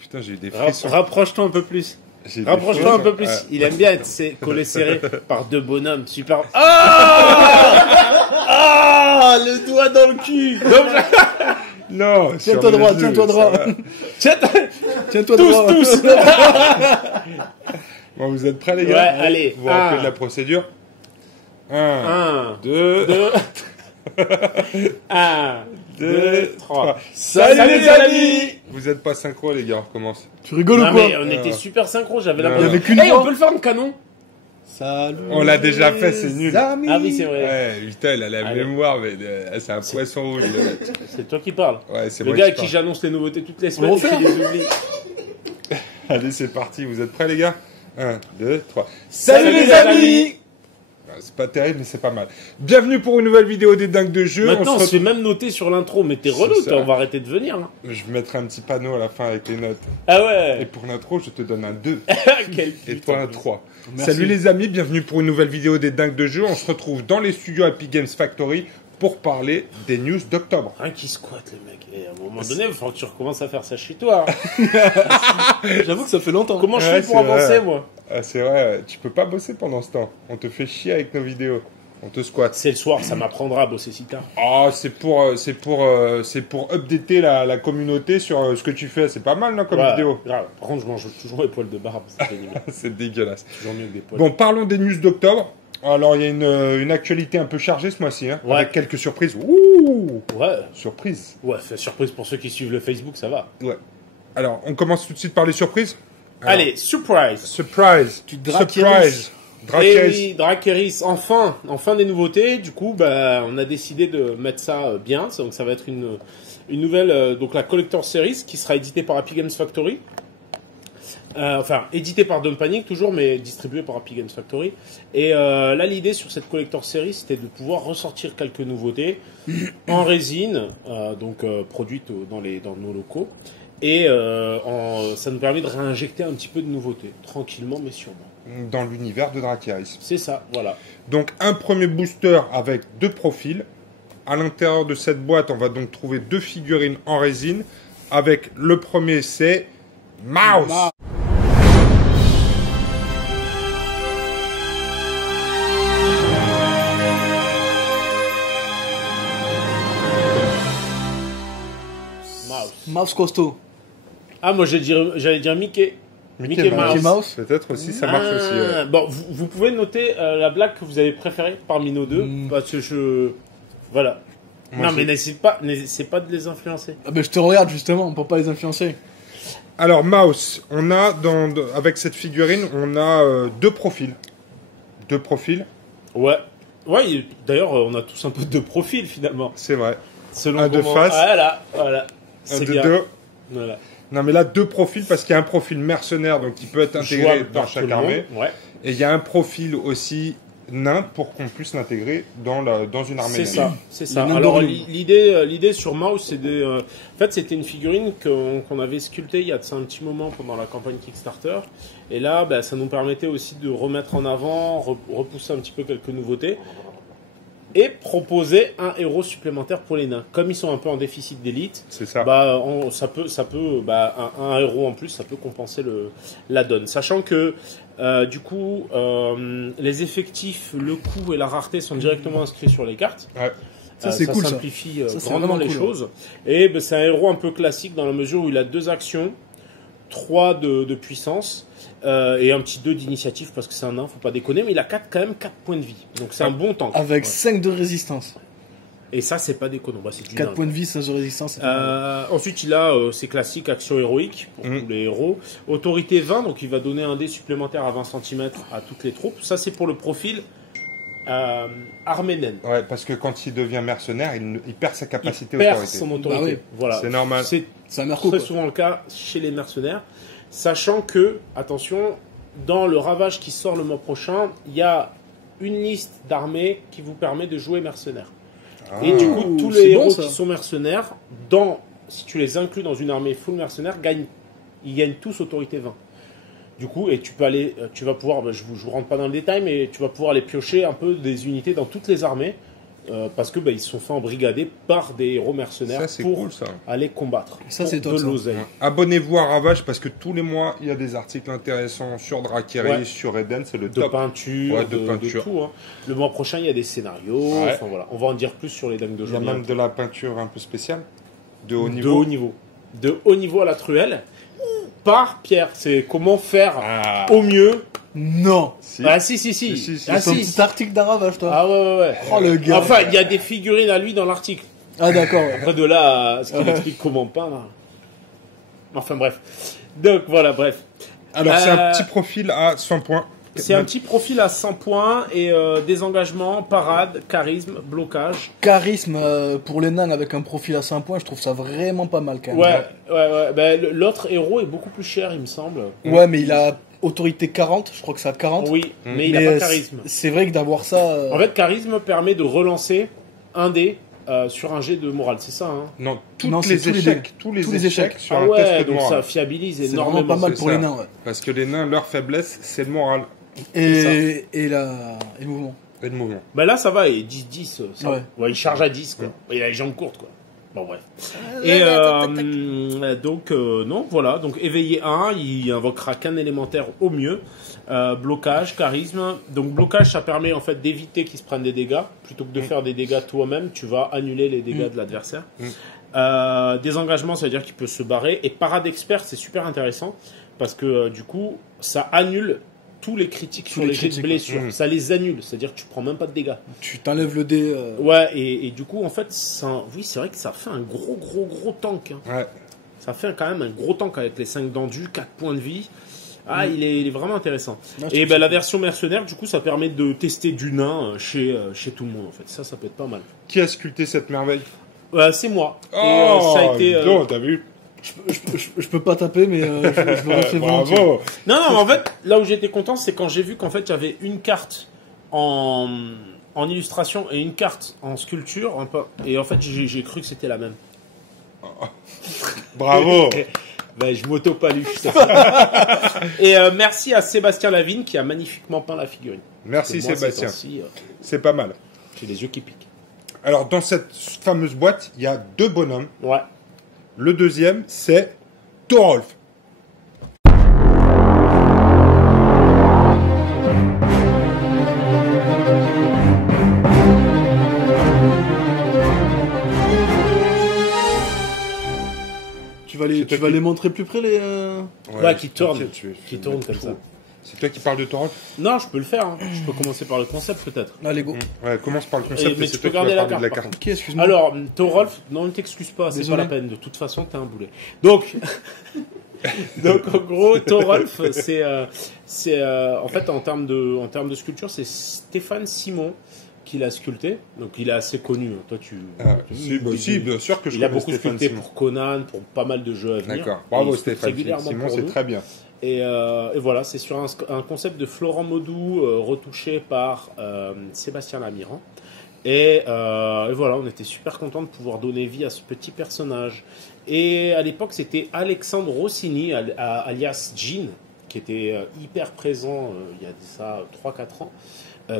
Putain, j'ai eu des frissons. Rapproche-toi un peu plus. Rapproche-toi un peu plus. Il aime bien être collé serré par deux bonhommes super. Ah, le doigt dans le cul. Non, tiens-toi droit, tiens-toi droit. Tiens-toi droit. Tous. Bon, vous êtes prêts, les gars? Ouais, allez. Vous vous rappelez de la procédure? 1, 2, 1, 2, 3. Salut les amis. Vous êtes pas synchro, les gars, on recommence. Tu rigoles ou Non, quoi? mais on était super synchro, j'avais Non. l'impression. Il y avait qu'une Hey, on voix. peut le faire en canon? Salut. On l'a déjà fait, c'est nul. Amis. Ah oui, c'est vrai. Ouais, putain, il a la Allez. mémoire, mais c'est un poisson rouge. le mec. C'est toi qui parles. Ouais, c'est Le moi gars à qui qui parle. j'annonce les nouveautés toutes les semaines On et qui refait, les oublie. Allez, c'est parti. Vous êtes prêts, les gars? 1, 2, 3. Salut les amis. C'est pas terrible, mais c'est pas mal. Bienvenue pour une nouvelle vidéo des dingues de jeu. Maintenant, on se se fait même noter sur l'intro, mais t'es C'est relou, ça. toi, on va arrêter de venir. Hein. Je mettrai un petit panneau à la fin avec les notes. Ah Et ouais. pour l'intro, je te donne un 2. Quel Et putain. toi un 3. Merci. Salut les amis, bienvenue pour une nouvelle vidéo des dingues de jeu. On se retrouve dans les studios Epic Games Factory pour parler des news d'octobre. Rien qui squatte, le mec. Et à un moment donné, il faut que tu recommences à faire ça chez toi. Hein. J'avoue que ça fait longtemps. Comment je Ouais, fais pour c'est vrai. avancer, moi? Ah, c'est vrai, tu peux pas bosser pendant ce temps. On te fait chier avec nos vidéos. On te squatte. C'est le soir, ça m'apprendra à bosser si tard. Ah, c'est pour updater la communauté sur ce que tu fais. C'est pas mal, non, comme Ouais, vidéo. grave. Par contre, je mange toujours les poils de barbe. C'est pénible. C'est dégueulasse. Toujours mieux que des poils. Bon, parlons des news d'octobre. Alors, il y a une actualité un peu chargée ce mois-ci, hein, Ouais. avec quelques surprises. Ouh, Ouais. surprise. Ouais, fait surprise pour ceux qui suivent le Facebook, ça va. Ouais. Alors, on commence tout de suite par les surprises. Alors, Allez, surprise. Surprise. Tu Drakeris. Surprise. Et Drakeris. oui, Drakeris, enfin des nouveautés. Du coup, bah, on a décidé de mettre ça bien. Donc, ça va être une nouvelle, donc la Collector Series qui sera éditée par Epic Games Factory. Enfin, éditée par Dump Panic toujours, mais distribuée par Epic Games Factory. Et là, l'idée sur cette Collector Series, c'était de pouvoir ressortir quelques nouveautés en résine, produites dans nos locaux. Et ça nous permet de réinjecter un petit peu de nouveautés, tranquillement mais sûrement. Dans l'univers de Drakeris. C'est ça, voilà. Donc, un premier booster avec 2 profils. À l'intérieur de cette boîte, on va donc trouver 2 figurines en résine. Avec le premier, c'est Mouse. Mouse. Mouse costaud. Ah, moi j'allais dire Mickey. Mickey Mouse. Mickey Mouse. Peut-être aussi, ça marche aussi. ouais. Bon, vous pouvez noter la blague que vous avez préférée parmi nos deux, parce que voilà. Moi, non, mais c'est- n'hésitez pas de les influencer. Ah ben je te regarde justement pour pas les influencer. Alors, Mouse, on a avec cette figurine, on a 2 profils. 2 profils, Ouais. Ouais, d'ailleurs, on a tous un peu de profil finalement. c'est vrai. Selon Un de comment- face. Voilà. Un C'est de bien. 2. Voilà. Non, mais là, 2 profils parce qu'il y a un profil mercenaire, donc qui peut être intégré Jouable dans par tout chaque le armée. monde. Ouais. Et il y a un profil aussi nain pour qu'on puisse l'intégrer dans une armée C'est naine. ça, c'est ça. Le nain Alors d'Orlou. l'idée sur Mouse, c'est en fait c'était une figurine qu'on avait sculptée il y a de ça un petit moment pendant la campagne Kickstarter. Et là, bah, ça nous permettait aussi de remettre en avant, repousser un petit peu quelques nouveautés et proposer un héros supplémentaire pour les nains. Comme ils sont un peu en déficit d'élite, C'est ça. bah, un héros en plus, ça peut compenser la donne. Sachant que, du coup, les effectifs, le coût et la rareté sont directement inscrits sur les cartes. Ouais. Ça, c'est cool, ça. simplifie Ça, c'est grandement vraiment les cool, choses. Et bah, c'est un héros un peu classique dans la mesure où il a 2 actions, 3 de puissance et un petit 2 d'initiative parce que c'est un nain, faut pas déconner, mais il a quand même 4 points de vie. Donc c'est un bon tank. Avec Ouais. 5 de résistance. Et ça, c'est pas déconnant. Bah, c'est du 4 nain. points de vie, 5 de résistance. ça fait mal. Ensuite, il a ses classiques actions héroïques pour tous les héros. Autorité 20, donc il va donner un dé supplémentaire à 20 cm à toutes les troupes. Ça, c'est pour le profil armée naine. Ouais, parce que quand il devient mercenaire, il perd sa Il capacité perd autorité. son autorité. Bah oui. Voilà. C'est normal. C'est C'est un merco, très quoi. souvent le cas chez les mercenaires. Sachant que, attention, dans le ravage qui sort le mois prochain, il y a une liste d'armées qui vous permet de jouer mercenaire. Et du coup, tous c'est les bon, héros ça. qui sont mercenaires, si tu les inclus dans une armée full mercenaire, ils gagnent tous autorité 20. Du coup, et tu vas pouvoir, je vous rentre pas dans le détail, mais tu vas pouvoir aller piocher un peu des unités dans toutes les armées. parce que bah, ils se sont fait embrigader par des héros mercenaires Ça, c'est pour cool, ça. aller combattre. Ça, pour c'est top, de ça. l'oseille. Abonnez-vous à Ravage parce que tous les mois, il y a des articles intéressants sur Drakiri, Ouais. sur Eden, c'est le De top. peinture, Ouais, de peinture. tout. Hein. Le mois prochain, il y a des scénarios. Ouais. Enfin, voilà. On va en dire plus sur les dingues de Il y a jeu. même de la peinture un peu spéciale, de haut De niveau. haut niveau. De haut niveau à la truelle. Par Pierre, c'est comment faire Ah, au mieux. Non. si. Ah si. si. Ah C'est un si. petit article d'Aravage, toi. Ah ouais. Oh, le gars. Enfin, il y a des figurines à lui dans l'article. Ah, d'accord. Ouais. Après de là, à ce qu'il explique comment peindre. Enfin bref. Donc voilà, bref. Alors, c'est un Euh, petit profil à 100 points. C'est un petit profil à 100 points et désengagement, parade, charisme, blocage. Charisme pour les nains avec un profil à 5 points, je trouve ça vraiment pas mal quand même. Ouais. Ben, l'autre héros est beaucoup plus cher, il me semble. Ouais, mais il a autorité 40, je crois que c'est à 40. Oui, mais il n'a Mais, pas de charisme. c'est vrai que d'avoir ça. En fait, charisme permet de relancer un dé sur un jet de morale, c'est ça, hein? Non, Non, c'est tous les échecs, dés. tous les Tous les échecs échecs. sur Ah un test ouais, de donc morale. ça fiabilise C'est vraiment énormément. pas mal c'est pour ça. les nains, ouais. Parce que les nains, leur faiblesse, c'est le moral Et le mouvement. et le mouvement. Ben là, ça va, et 10-10, ça. Ouais. Ouais, il charge à 10, quoi. Il a les jambes courtes, quoi. Bon, bref. Et donc, non, voilà. Donc, éveillé 1, il invoquera qu'un élémentaire au mieux. Blocage, charisme. Donc, blocage, ça permet en fait d'éviter qu'ils se prennent des dégâts. Plutôt que de faire des dégâts toi-même, tu vas annuler les dégâts de l'adversaire. Désengagement, ça veut dire qu'il peut se barrer. Et parade expert, c'est super intéressant. Parce que du coup, ça annule tous les critiques sur les les jets de critiques, blessure. ouais. Ça les annule. C'est-à-dire que tu prends même pas de dégâts. Tu t'enlèves le dé. Ouais, et du coup, en fait, oui, c'est vrai que ça fait un gros tank. Hein. Ouais. Ça fait quand même un gros tank avec les 5 d'endu, 4 points de vie. Ah, il est vraiment intéressant. Non, je Et trouve ben, ça la cool. version mercenaire, du coup, ça permet de tester du nain chez tout le monde, en fait. Ça peut être pas mal. Qui a sculpté cette merveille? C'est moi. Et, Oh, ça a été. non, t'as vu? Je peux pas taper, mais je l'aurais fait volontiers. Bravo. Non, mais en fait, là où j'étais content, c'est quand j'ai vu qu'en fait, il y avait une carte en illustration et une carte en sculpture. Et en fait, j'ai cru que c'était la même. Bravo. Ben, je m'auto-paluche. Et merci à Sébastien Lavigne qui a magnifiquement peint la figurine. Merci Parce que moi, Sébastien. ces temps-ci, C'est pas mal. j'ai les yeux qui piquent. Alors, dans cette fameuse boîte, il y a 2 bonhommes. Ouais. Le deuxième, c'est Thorolf. Tu vas C'est toi les qui- montrer plus près, les. Ouais, qui tourne. t'inquiète, tu Qui fais tourne tout. comme ça. C'est toi qui parles de Thorolf? Non, je peux le faire. Hein. Je peux commencer par le concept peut-être. Allez, go. Ouais, commence par le concept. Mais et c'est tu peux toi qui garder vas la parler de carte, par Ok, excuse-moi. Alors, Thorolf, non, ne t'excuse pas, c'est pas Désolé. la peine. De toute façon, t'es un boulet. Donc, en gros, Thorolf, c'est en fait en termes de sculpture, c'est Stéphane Simon qui l'a sculpté. Donc, il est assez connu. Toi, Si, bien sûr que je il a connais beaucoup Stéphane sculpté Simon. pour Conan, pour pas mal de jeux à venir. D'accord. Et Bravo il sculpte Stéphane régulièrement Simon, pour c'est nous. très bien. Et voilà, c'est sur un concept de Florent Maudou retouché par Sébastien Lamiran. Et voilà, on était super content de pouvoir donner vie à ce petit personnage. Et à l'époque, c'était Alexandre Rossini, alias Jean, qui était hyper présent il y a de ça 3-4 ans,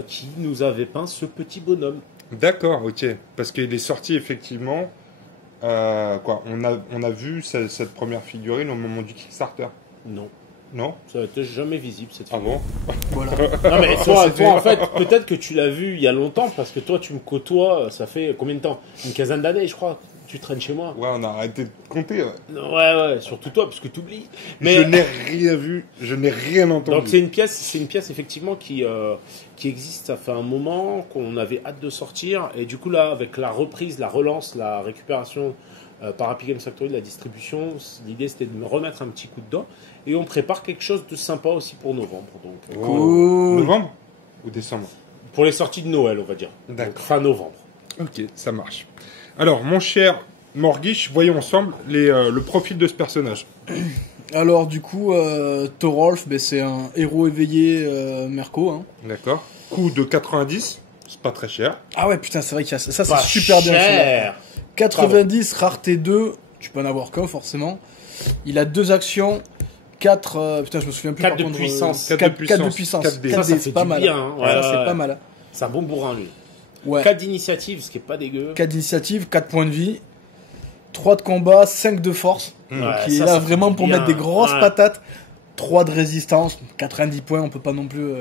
qui nous avait peint ce petit bonhomme. D'accord, ok. Parce qu'il est sorti effectivement. On a vu cette première figurine au moment du Kickstarter. Non, Non? ça n'était jamais visible cette Ah figure. bon? Voilà. Non mais toi, c'était- en fait, peut-être que tu l'as vu il y a longtemps, parce que toi tu me côtoies, ça fait combien de temps? Une quinzaine d'années je crois, tu traînes chez moi. Ouais, on a arrêté de compter. Ouais. Ouais, surtout toi, parce que tu oublies. Mais Je n'ai rien vu, je n'ai rien entendu. donc c'est une pièce effectivement qui existe, ça fait un moment qu'on avait hâte de sortir, et du coup là, avec la reprise, la relance, la récupération par Happy Games Factory de la distribution, l'idée c'était de me remettre un petit coup dedans, et on prépare quelque chose de sympa aussi pour novembre, donc Oh. Cool. Novembre ou décembre? pour les sorties de Noël on va dire, donc D'accord. fin novembre. Ok, ça marche. Alors, mon cher Morguiche, voyons ensemble le profil de ce personnage. Alors, du coup, Thorolf, c'est un héros éveillé Merco. Hein. D'accord. Coût de 90, c'est pas très cher. Ah ouais, putain, c'est vrai qu'il y a ça. Ça, Pas c'est super bien. celui-là. cher. 90, rareté 2. Tu peux en avoir qu'un, forcément. Il a 2 actions. 4. Putain, je me souviens plus. 4 par de contre, puissance. 4 de puissance. 4D. 4D, Ça fait c'est pas du mal. bien, hein. Ouais, Ça, ouais, c'est ouais. pas mal. C'est un bon bourrin lui. Ouais. 4 d'initiative, ce qui est pas dégueu. 4 d'initiative, 4 points de vie, 3 de combat, 5 de force, Ouais, qui est ça, là ça vraiment fait pour bien. mettre des grosses Ouais. patates, 3 de résistance, 90 points, on peut pas non plus...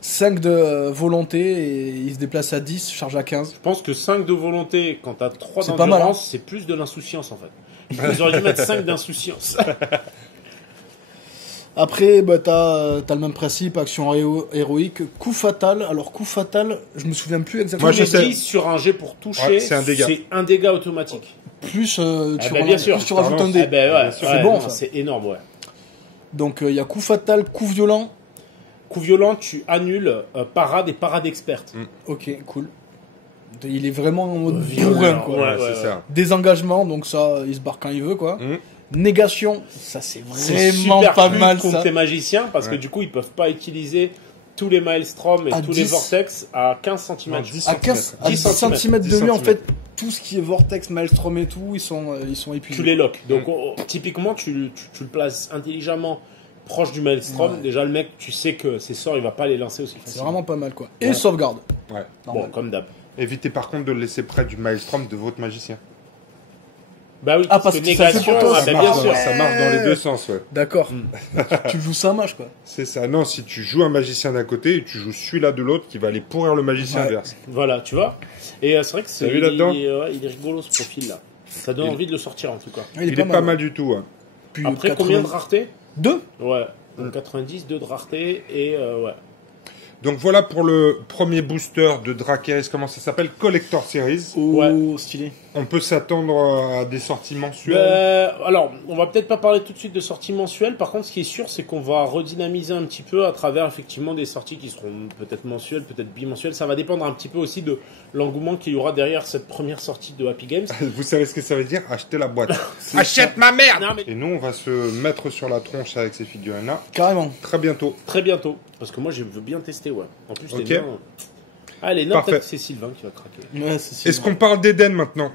5 de volonté, et il se déplace à 10, charge à 15. Je pense que 5 de volonté, quand t'as 3 C'est pas mal, d'endurance, c'est plus de l'insouciance en fait. Ils auraient dû mettre 5 d'insouciance. Après, bah, t'as le même principe, action héroïque, coup fatal. Alors, coup fatal, je me souviens plus exactement. Moi, je Les sais. 10 sur un jet pour toucher, Ouais, c'est un dégât. automatique. Plus, tu, bah, bien sûr, plus tu rajoutes un Eh dé. ben, ouais, C'est ouais, bon, non, ça. c'est énorme, ouais. Donc, il y a coup fatal, coup violent. Coup violent, tu annules parade et parade experte. Ok, cool. Il est vraiment en mode Violent, bourrin, quoi. ouais, Ouais, ouais, c'est ouais. ça. Désengagement, donc ça, il se barre quand il veut, quoi. Mm. Négation, ça c'est C'est vraiment super pas fluide mal, contre ça. les magiciens parce que Ouais. du coup ils peuvent pas utiliser tous les maelstrom et À tous les 10. vortex à 15 cm. Non, 10 À 15 à 10 10 cm de 10 lui, en centimètres. fait, tout ce qui est vortex, maelstrom et tout, ils sont épuisés. Tu les locks. Donc typiquement tu le places intelligemment proche du maelstrom. Ouais. Déjà le mec tu sais que ses sorts il va pas les lancer aussi C'est facilement. vraiment pas mal, quoi. Et Ouais. sauvegarde. Ouais. Bon Normal. comme d'hab. Évitez par contre de le laisser près du maelstrom de votre magicien. Bah oui, Ah, parce parce que que ça fait négation, pour toi, ah, ça bah, bien marche, sûr. ouais. Ça marche dans les deux sens, ouais. D'accord. Mm. Tu joues ça mage, quoi. C'est ça. Non, si tu joues un magicien d'un côté et tu joues celui-là de l'autre qui va aller pourrir le magicien Ouais. adverse. Voilà, tu vois. Et c'est vrai que c'est T'as vu là-dedans il est rigolo ce profil là. Ça donne Il- envie de le sortir en tout cas. Il est pas mal du tout. Ouais. Puis Après combien de rareté 2 Ouais. Donc 90, 2 de rareté et ouais. Donc voilà pour le premier booster de Dracarys, comment ça s'appelle? Collector Series. Oh, stylé. On peut s'attendre à des sorties mensuelles. Alors, on va peut-être pas parler tout de suite de sorties mensuelles. Par contre, ce qui est sûr, c'est qu'on va redynamiser un petit peu à travers effectivement des sorties qui seront peut-être mensuelles, peut-être bimensuelles. Ça va dépendre un petit peu aussi de l'engouement qu'il y aura derrière cette première sortie de Happy Games. Vous savez ce que ça veut dire? Acheter la boîte. Achète ma merde! Non, mais Et nous, on va se mettre sur la tronche avec ces figurines-là Carrément. très bientôt. très bientôt, parce que moi, je veux bien tester, ouais. En plus, Ok. les nains. Ah, les nains, Parfait. peut-être que c'est Sylvain qui va craquer. Ouais, c'est Est-ce qu'on parle d'Eden maintenant?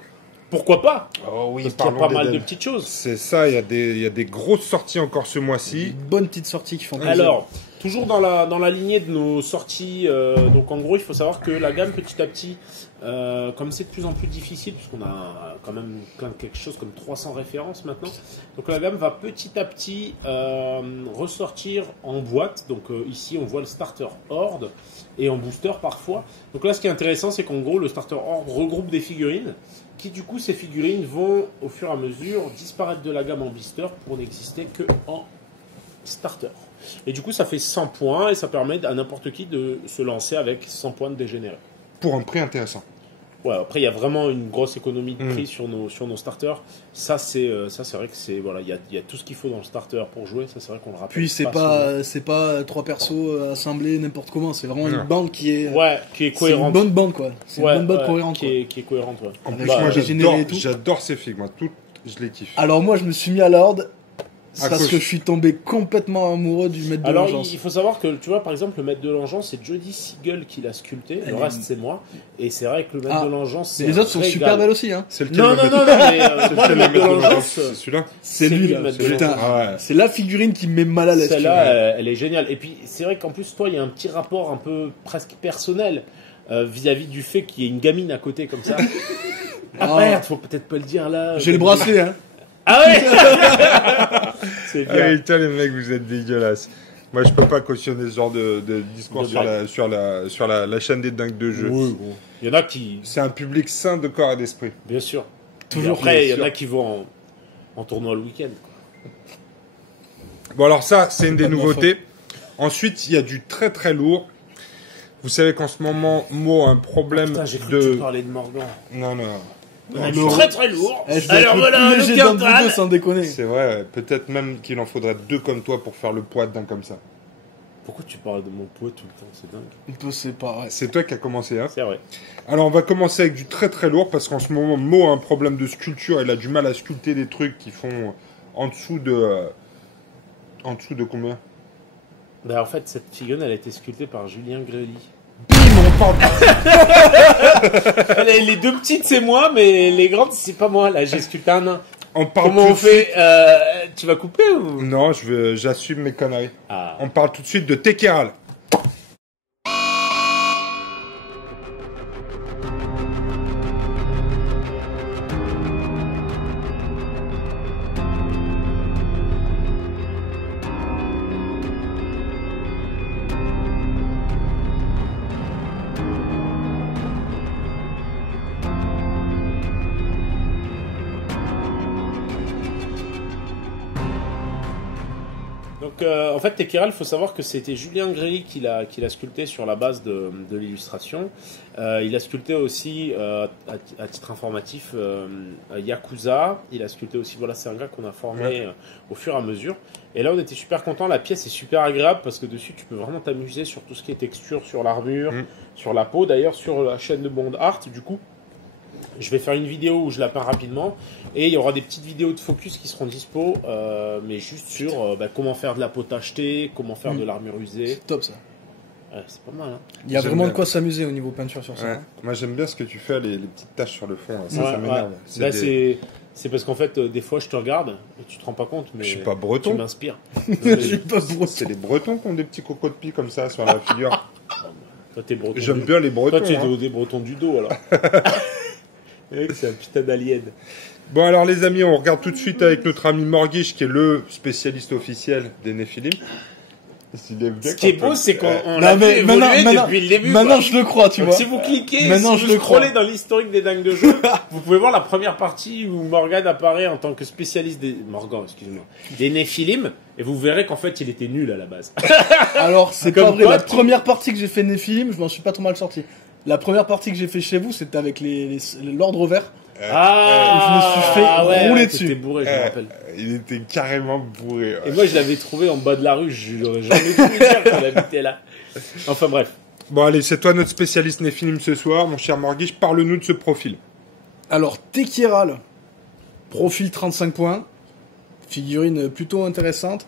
Pourquoi pas? Oh oui, Parce qu'il y a pas mal de petites choses. C'est ça, il y a des grosses sorties encore ce mois-ci. Bonne petite sortie qui font plaisir. Alors, toujours dans la lignée de nos sorties, donc en gros, il faut savoir que la gamme, petit à petit, comme c'est de plus en plus difficile, puisqu'on a quand même quelque chose comme 300 références maintenant, donc la gamme va petit à petit ressortir en boîte. Donc ici, on voit le starter Horde et en booster parfois. Donc là, ce qui est intéressant, c'est qu'en gros, le starter Horde regroupe des figurines qui, du coup, ces figurines vont, au fur et à mesure, disparaître de la gamme en blister pour n'exister que en starter. Et du coup, ça fait 100 points et ça permet à n'importe qui de se lancer avec 100 points de dégénéré. Pour un prix intéressant. Ouais, après, il y a vraiment une grosse économie de Mm. prix sur nos starters. Ça, c'est vrai que c'est voilà, il y a tout ce qu'il faut dans le starter pour jouer. Ça, c'est vrai qu'on le rappelle. Puis c'est pas 3 persos assemblés n'importe comment, c'est vraiment Non. une bande qui est souvent. Ouais, qui est c'est une cohérente. bonne bande, quoi. C'est Ouais, une bonne bande ouais, cohérente, quoi. qui est cohérente. Ouais. En Avec plus, bah, moi, régénéré et tout. j'adore ces figues. Moi, toutes, je les kiffe. Alors moi je me suis mis à la Horde À parce cause- que je suis tombé complètement amoureux du maître de Alors, l'engeance. il faut savoir que, tu vois, par exemple, le maître de l'engeance, c'est Jodie Siegel qui l'a sculpté. Elle Le est- reste, c'est moi. Et c'est vrai que le maître Ah. de l'engeance, c'est Les un autres sont régal. super belles aussi, hein. C'est lequel Non, le non, maître- non, non, mais C'est moi, lequel le maître de l'engeance, C'est celui-là. C'est lui le là. maître de Putain, l'engeance. Ah ouais. c'est la figurine qui me met mal à l'aise. tu vois. Celle-là, elle est géniale. Et puis, c'est vrai qu'en plus, toi, il y a un petit rapport un peu presque personnel vis-à-vis du fait qu'il y ait une gamine à côté comme ça. Ah Ah. merde, faut peut-être pas le dire là. J'ai le bracelet, hein. Ah ouais. C'est Ah, bien. putain, les mecs, vous êtes dégueulasses. Moi, je peux pas cautionner ce genre de discours De sur la chaîne des dingues de jeu. Oui, bon. Il y en a qui, C'est un public sain de corps et d'esprit. bien sûr. Toujours, Et après, il y en bien a sûr. qui vont en tournoi le week-end. quoi. Bon, alors ça, c'est une des Pas de ma nouveautés. Ensuite, il y a du très très lourd. Vous savez qu'en ce moment, Mo a un problème Putain, j'ai cru que tu de... parlais de Morgan. Non, non. On le- très très lourd. Eh, je vais Alors être voilà, le plus le léger d'un de vous Quintal. deux sans déconner. C'est vrai, peut-être même qu'il en faudrait deux comme toi pour faire le poids d'un comme ça. Pourquoi tu parles de mon poids tout le temps? C'est dingue. On peut, c'est pas vrai. C'est toi qui as commencé, hein. C'est vrai. Alors, on va commencer avec du très très lourd parce qu'en ce moment, Mo a un problème de sculpture. Il a du mal à sculpter des trucs qui font en dessous de... En dessous de combien? Bah, en fait, cette figurine, elle a été sculptée par Julien Grely. Bim, on parle Les deux petites, c'est moi, mais les grandes, c'est pas moi. Là, j'ai sculpté un nain. On parle Comment tout on de suite- fait Tu vas couper ou Non, j'assume mes conneries. Ah. On parle tout de suite de Tekeral. Donc, en fait, Tekkeral, il faut savoir que c'était Julien Grély qui l'a sculpté sur la base de l'illustration. Il a sculpté aussi, à titre informatif, Yakuza. Il a sculpté aussi, voilà, c'est un gars qu'on a formé au fur et à mesure. Et là, on était super contents. La pièce est super agréable parce que dessus, tu peux vraiment t'amuser sur tout ce qui est texture, sur l'armure, sur la peau. D'ailleurs, sur la chaîne de Bond Art, du coup, je vais faire une vidéo où je la peins rapidement. Et il y aura des petites vidéos de focus qui seront dispo, mais juste sur comment faire de la peau tachetée, comment faire de l'armure usée. C'est top ça. Ouais, c'est pas mal. Hein. Il y a J'aime vraiment de bien. quoi s'amuser au niveau peinture sur ça. Ouais. Hein. Moi, j'aime bien ce que tu fais, les petites taches sur le fond. Là. Ça, Ouais, ça m'énerve. ouais. Là, c'est parce qu'en fait, des fois, je te regarde et tu te rends pas compte, mais Je suis pas tu breton. m'inspires. Je suis pas breton. C'est les Bretons qui ont des petits cocos de pie comme ça sur la figure. Toi, t'es breton. J'aime bien les Bretons. Toi, tu es hein. des bretons du dos, alors. Le mec, c'est un putain d'alien. Bon, alors les amis, on regarde tout de suite avec notre ami Morguiche, qui est le spécialiste officiel des Néphilim. Ce qui est beau, c'est qu'on l'a Non, vu mais évoluer depuis le début. maintenant quoi. je le crois, tu Donc, vois. si vous cliquez, Maintenant, si je vous le crois. scrollez dans l'historique des dingues de jeu, vous pouvez voir la première partie où Morgan apparaît en tant que spécialiste des Néphilim, et vous verrez qu'en fait, il était nul à la base. Alors, c'est Comme pas vrai. quoi, La tu- première partie que j'ai fait Néphilim, je m'en suis pas trop mal sorti. La première partie que j'ai fait chez vous, c'était avec l'ordre vert. Ah, je me suis fait rouler dessus. T'étais bourré, je me rappelle. Il était carrément bourré. Et moi, je l'avais trouvé en bas de la rue, j'aurais jamais pu dire qu'on habitait là. Enfin bref. Bon, allez, c'est toi notre spécialiste Néphilim ce soir, mon cher Morguiche. Parle-nous de ce profil. Alors, Tekkeral, profil 35 points. Figurine plutôt intéressante.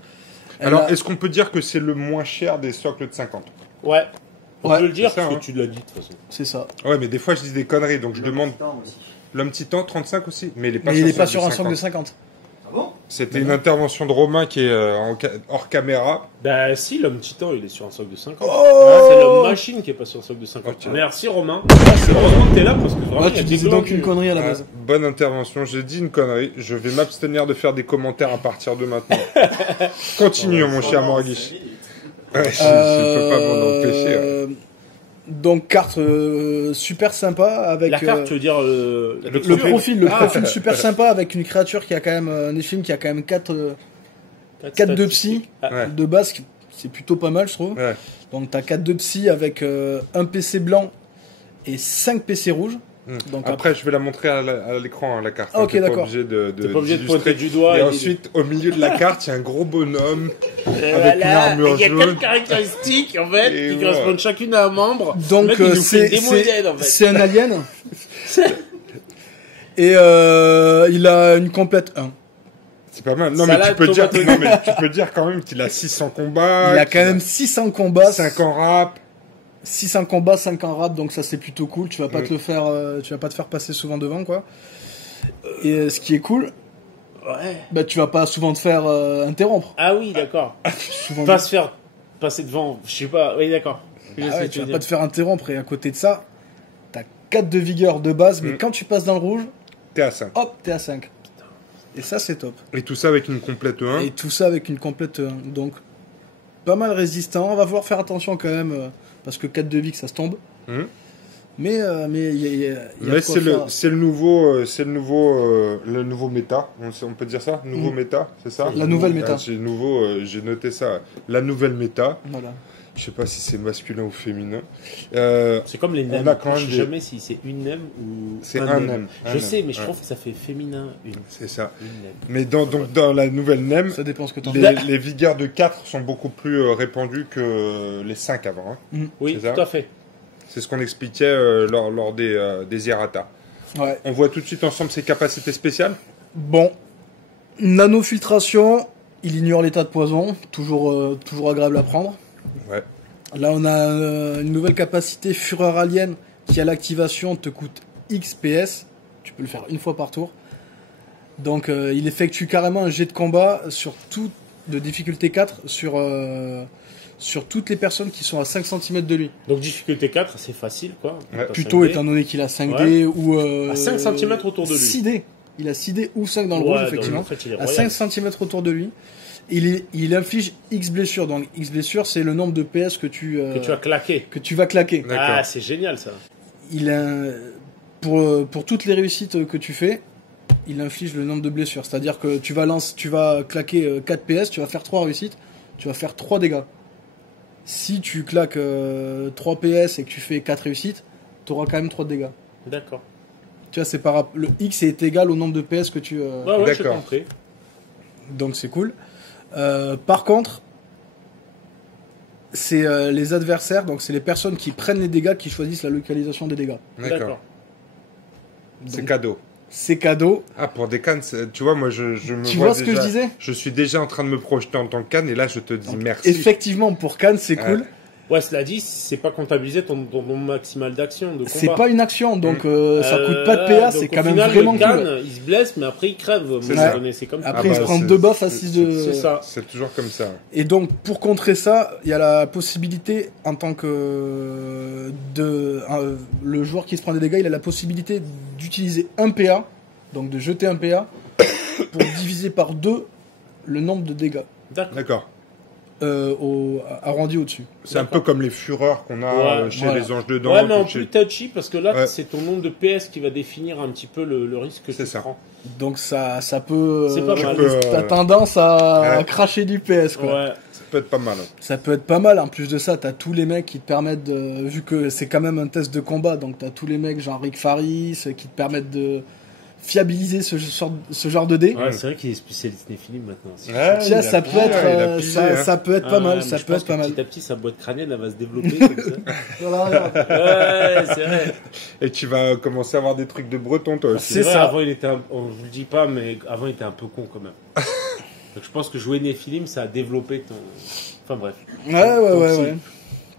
Elle Alors, a- est-ce qu'on peut dire que c'est le moins cher des socles de 50? Ouais. On Ouais, peut le dire c'est ça, parce hein. que tu l'as dit de toute façon. C'est ça. Ouais, mais des fois, je dis des conneries, donc je demande. Titan aussi. L'homme titan, 35 aussi. Mais il est pas Mais sur il est pas socle sur de un socle de 50. 50. Ah bon? C'était une intervention de Romain qui est hors caméra. Bah si, l'homme titan, il est sur un socle de 50. Oh C'est l'homme machine qui est pas sur un socle de 50. Ok. Merci Romain. Heureusement que t'es là parce que vraiment, Ah, il y a tu des disais glands donc une du- connerie à la Ah, base. bonne intervention. J'ai dit une connerie. Je vais m'abstenir de faire des commentaires à partir de maintenant. Continuons, mon cher Morguiche. Ouais, je peux pas m'en empêcher. Ouais. Donc carte super sympa avec La carte, tu veux dire la le texture profil, le Ah, profil super sympa avec une créature qui a quand même un films qui a quand même 4 de psy Ah, Ouais. de base, c'est plutôt pas mal je trouve. Ouais. Donc t'as 4 de psy avec un PC blanc et 5 PC rouges. Donc Après, je vais la montrer à l'écran, hein, la carte. Ah, ok, T'es pas d'accord. obligé de T'es pas obligé de d'illustrer. pointer du doigt. Et et ensuite, au milieu de la carte, il y a un gros bonhomme. voilà, une armure il y a jaune. 4 caractéristiques en fait Et qui voilà. correspondent chacune à un membre. Donc Le mec, il nous fait c'est une démo dead, en fait. c'est un alien et il a une complète 1. C'est pas mal. Non, Salade, mais tu peux dire, tomate. non, mais tu peux dire quand même qu'il a 600 combats. Il a qu'il quand même 600 combats, 5 en rap. 600 combats, 5 en rap, donc ça c'est plutôt cool. Tu vas pas te le faire, tu vas pas te faire passer souvent devant quoi. Et ce qui est cool, Ouais. bah tu vas pas souvent te faire interrompre. Ah oui, d'accord. Souvent Pas se faire passer devant, je sais pas. Oui, d'accord. Je sais Ah ce ouais, que tu vas veux pas dire. te faire interrompre et à côté de ça, t'as 4 de vigueur de base, mais Mm. quand tu passes dans le rouge, T'es à 5. hop, t'es à 5. Et ça c'est top. Et tout ça avec une complète 1. Et tout ça avec une complète 1. Donc pas mal résistant. On va falloir faire attention quand même parce que 4 de vie que ça se tombe. Mhm. Mais il y a de Mais quoi c'est faire. le nouveau méta. On peut dire ça? Nouveau méta, c'est ça? La nouvelle méta. Ah, j'ai noté ça. La nouvelle méta. Voilà. Je sais pas si c'est masculin ou féminin. C'est comme les On nems. a quand même Je sais des- jamais si c'est une nem ou C'est un nem. nem. Je Un sais, nem. mais je Ouais. trouve que ça fait féminin une. C'est ça. Une nem. Mais donc dans la nouvelle NEM, Ça dépend ce que t'en les, fais. les vigueurs de 4 sont beaucoup plus répandues que les 5 avant. Hein. Oui, C'est ça tout à fait. C'est ce qu'on expliquait lors des errata. Ouais. On voit tout de suite ensemble ses capacités spéciales. Bon. Nanofiltration. Il ignore l'état de poison. Toujours agréable à prendre. Ouais. Là, on a une nouvelle capacité Fureur Alien qui, à l'activation, te coûte XPS. Tu peux le faire une fois par tour. Donc, il effectue carrément un jet de combat sur tout, de difficulté 4 sur toutes les personnes qui sont à 5 cm de lui. Donc difficulté 4, c'est facile quoi. Ouais. Pas Plutôt 5D. étant donné qu'il a 5D ou... À 5 centimètres autour de lui. 6D. Il a 6D ou 5 dans le Ouais, rouge, donc, effectivement. en fait, il est À royal. 5 cm autour de lui. Il inflige X blessures. Donc X blessures, c'est le nombre de PS que tu as claqué. vas claquer. D'accord. Ah, c'est génial ça. Il a, pour toutes les réussites que tu fais, il inflige le nombre de blessures. C'est-à-dire que tu vas claquer 4 PS, tu vas faire 3 réussites, tu vas faire 3 dégâts. Si tu claques 3 PS et que tu fais 4 réussites, tu auras quand même 3 dégâts. D'accord. Tu vois, le X est égal au nombre de PS que tu... Ouais, j'ai D'accord. compris. Donc c'est cool. Par contre, c'est les adversaires, donc c'est les personnes qui prennent les dégâts qui choisissent la localisation des dégâts. D'accord. C'est Donc, cadeau. c'est cadeau. Ah, pour des cannes, tu vois, moi, je me Tu vois vois ce que déjà- je disais? Je suis déjà en train de me projeter en tant que canne, et là, je te dis Donc, merci. effectivement, pour Cannes, c'est cool. Ouais, cela dit, c'est pas comptabilisé ton nombre maximal d'action, de combat. C'est pas une action, donc ça coûte pas de ouais, PA, donc c'est au quand même final, vraiment le cool. Khan, il se blesse, mais après il crève. à un C'est moment ça. donné, c'est comme ça. Après, il se prend c'est- 2 buffs à c'est- 6 de... C'est ça. C'est toujours comme ça. Et donc, pour contrer ça, il y a la possibilité, en tant que le joueur qui se prend des dégâts, il a la possibilité d'utiliser un PA, donc de jeter un PA, pour diviser par 2 le nombre de dégâts D'accord. D'accord. arrondi au-dessus. C'est un D'accord. peu comme les fureurs qu'on a Ouais, chez voilà. les anges de dents. Ouais, mais en chez- plus touchy, parce que là, Ouais. c'est ton nombre de PS qui va définir un petit peu le risque que C'est tu ça. prends. Donc ça peut... C'est pas mal. T'as tendance à Ouais. cracher du PS, quoi. Ouais. Ça peut être pas mal. Ça peut être pas mal. En plus de ça, t'as tous les mecs qui te permettent de... Vu que c'est quand même un test de combat, donc t'as tous les mecs genre Rick Faris qui te permettent de fiabiliser ce genre de dés. Ouais, c'est vrai qu'il est spécialiste Néphilim maintenant. Ouais, Tiens, il a ça pigé, peut être, il a pigé, hein. ça peut être pas mal, ça peut être pas mal. Petit à petit, sa boîte crânienne, elle va se développer comme ça. Voilà, regarde. Ouais, c'est vrai. Et tu vas commencer à avoir des trucs de breton, toi aussi. C'est vrai, ça. Avant, il était on vous le dit pas, mais avant, il était un peu con quand même. Donc, je pense que jouer Néphilim, ça a développé ton. Enfin, bref. Ouais.